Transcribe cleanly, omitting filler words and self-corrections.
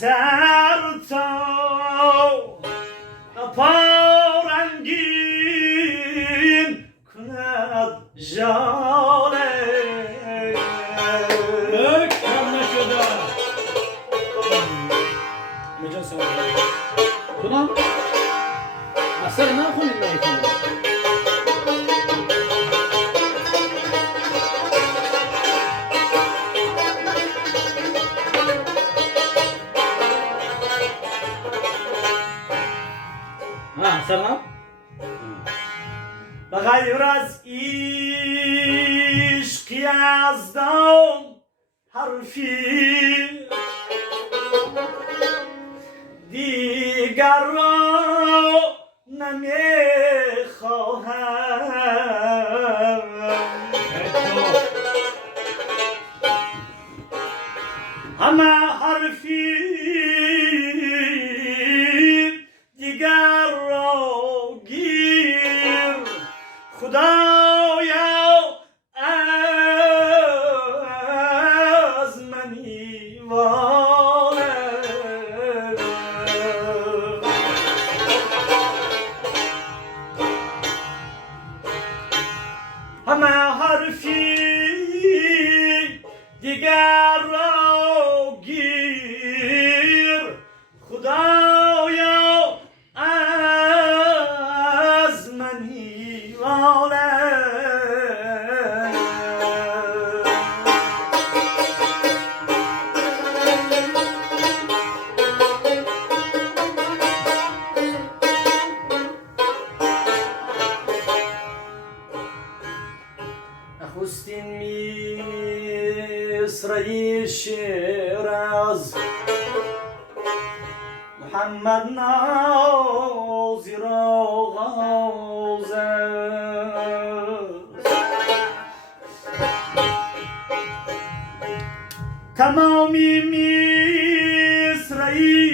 سرتا پارنگین کند جاله کم نشده مجان سوال کنم اصلا نخونید نایکنم سلام و غیر از عشق یزدان حرفی دیگر را نمیخواهم همه حرفی دیگر را گیر خدایا از منی واله همه حرفی دیگر را گیر خدایا از منی واله نخستین مصرعی شعر از محمد ناظر آغاز است تمامی مصرعی